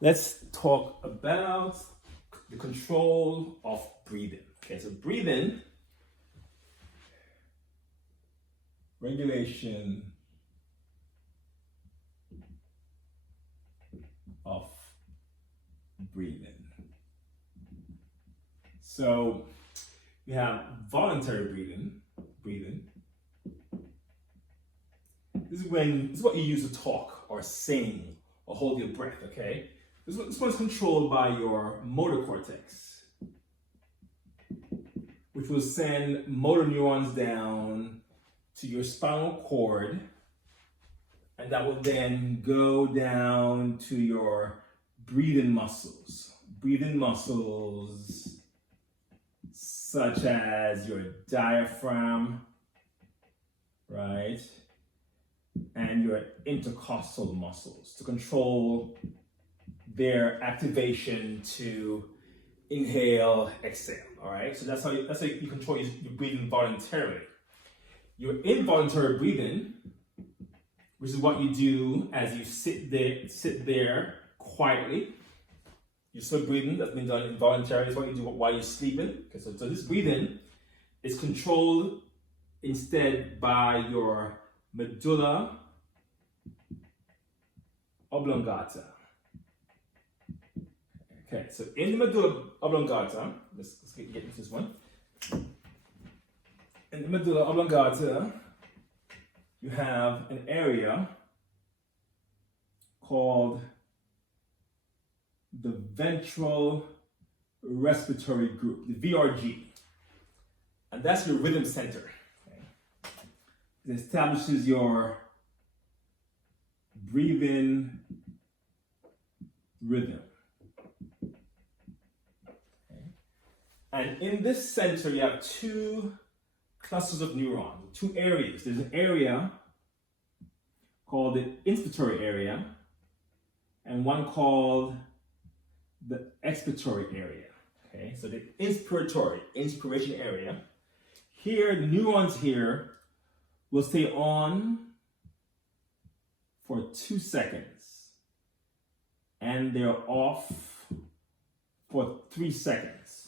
Let's talk about the control of breathing. Okay, so breathing, regulation of breathing. So we have voluntary breathing. This is what you use to talk or sing or hold your breath, okay? This one is controlled by your motor cortex, which will send motor neurons down to your spinal cord, and that will then go down to your breathing muscles. Breathing muscles such as your diaphragm, right? And your intercostal muscles to control their activation to inhale, exhale. All right, so that's how you control your breathing voluntarily. Your involuntary breathing, which is what you do as you sit there quietly. You're still breathing. That's been done involuntarily. Is what you do while you're sleeping. Okay, so this breathing is controlled instead by your medulla oblongata. Okay, so in the medulla oblongata, let's get into this one. In the medulla oblongata, you have an area called the ventral respiratory group, the VRG, and that's your rhythm center. Okay? It establishes your breathing rhythm. And in this center, you have two clusters of neurons, two areas. There's an area called the inspiratory area and one called the expiratory area. Okay, so the inspiration area. Here, the neurons here will stay on for 2 seconds and they're off for 3 seconds.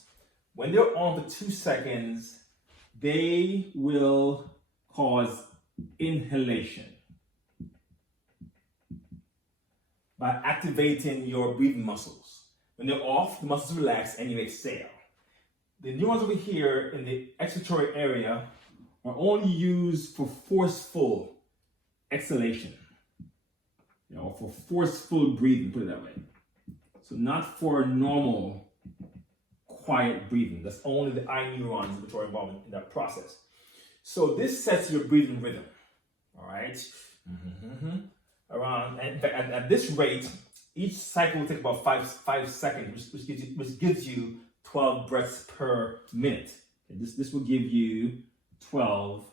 When they're on for 2 seconds, they will cause inhalation by activating your breathing muscles. When they're off, the muscles relax and you exhale. The neurons over here in the expiratory area are only used for forceful exhalation, or for forceful breathing, put it that way. So not for normal quiet breathing. That's only the eye neurons which are involved in that process. So this sets your breathing rhythm. All right. Around and at this rate, each cycle will take about five seconds, which gives you 12 breaths per minute. Okay, this will give you 12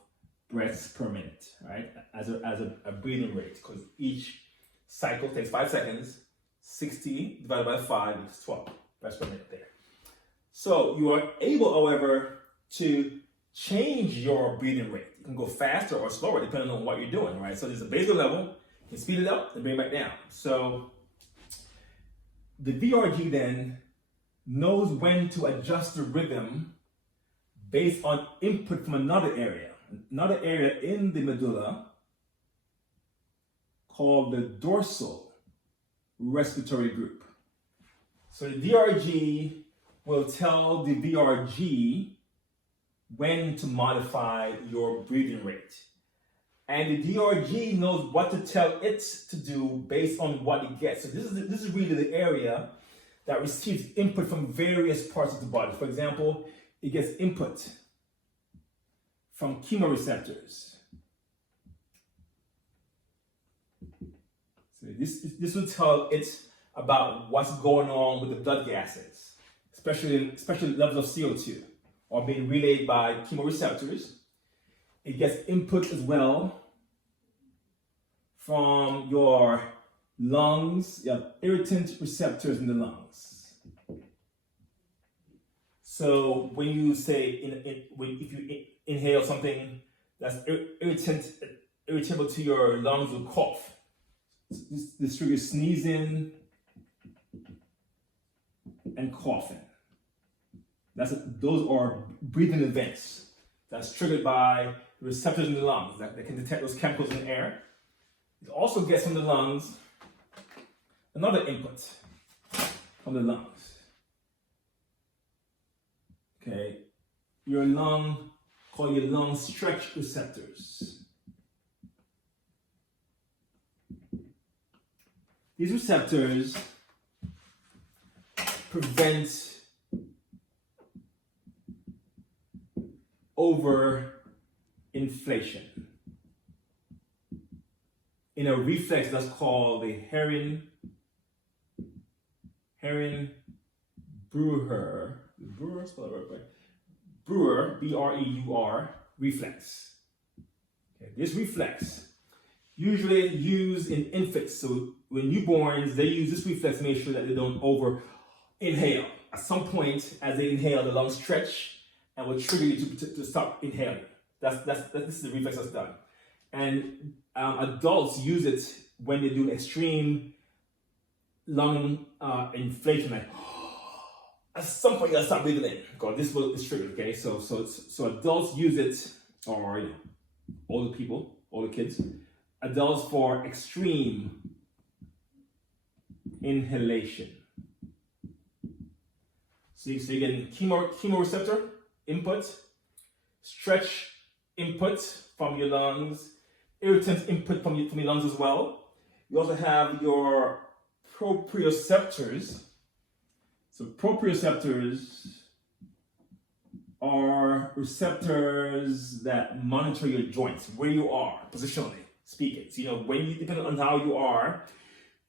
breaths per minute, right? As a breathing rate, because each cycle takes 5 seconds. 60 divided by 5 is 12 breaths per minute there. So you are able, however, to change your breathing rate. You can go faster or slower depending on what you're doing, right? So there's a basal level, you can speed it up and bring it back down. So the VRG then knows when to adjust the rhythm based on input from another area in the medulla called the dorsal respiratory group. So the DRG will tell the VRG when to modify your breathing rate. And the DRG knows what to tell it to do based on what it gets. So this is really the area that receives input from various parts of the body. For example, it gets input from chemoreceptors. So this will tell it about what's going on with the blood gases, especially levels of CO2 are being relayed by chemoreceptors. It gets input as well from your lungs. You have irritant receptors in the lungs. So when you say if you inhale something that's irritable to your lungs, will cough. This triggers sneezing, and coughing. Those are breathing events that's triggered by receptors in the lungs that can detect those chemicals in the air. It also gets from the lungs another input from the lungs. Okay, your lung stretch receptors. These receptors prevent overinflation in a reflex that's called the Brewer, B-R-E-U-R, reflex. Okay, this reflex, usually used in infants. So when newborns, they use this reflex to make sure that they don't over inhale. At some point, as they inhale, the lungs stretch and will trigger you to stop inhaling. This is the reflex that's done. And adults use it when they do extreme lung inflation, like at some point you gotta stop breathing in because this will is triggered. Okay, so adults use it, or older kids, adults for extreme inhalation. So you're getting chemoreceptor input, stretch input from your lungs, irritant input from your lungs as well. You also have your proprioceptors. So proprioceptors are receptors that monitor your joints, where you are, positionally speaking. So, depending on how you are,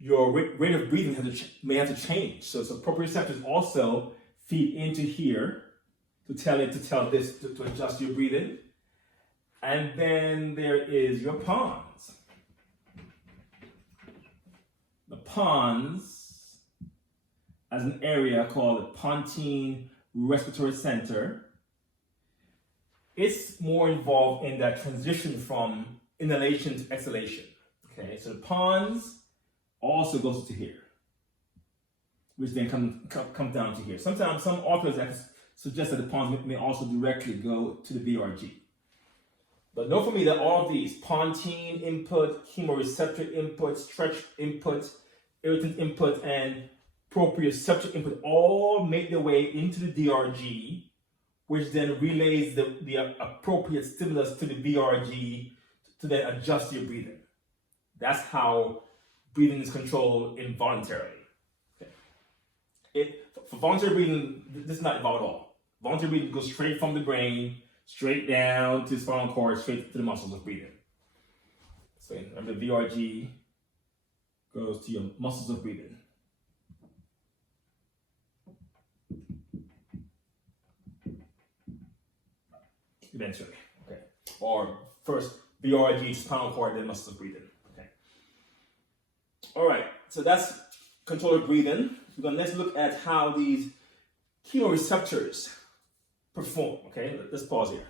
your rate of breathing may have to change. So proprioceptors also feed into here to tell this to adjust your breathing. And then there is your pons. The pons, as an area called the pontine respiratory center, it's more involved in that transition from inhalation to exhalation. Okay, so the pons also goes to here, which then come down to here. Sometimes some authors suggest that the pons may also directly go to the BRG. But know for me that all of these, pontine input, chemoreceptor input, stretch input, irritant input, and proprioceptor input all make their way into the DRG, which then relays the appropriate stimulus to the BRG to then adjust your breathing. That's how breathing is controlled involuntarily. Okay. For voluntary breathing, this is not involved at all. Voluntary breathing goes straight from the brain, straight down to the spinal cord, straight to the muscles of breathing. So remember, the VRG goes to your muscles of breathing. Eventually, okay. Or first VRG, spinal cord, then muscles of breathing. Okay. All right. So that's control of breathing. So let's look at how these chemoreceptors perform. Okay. Let's pause here.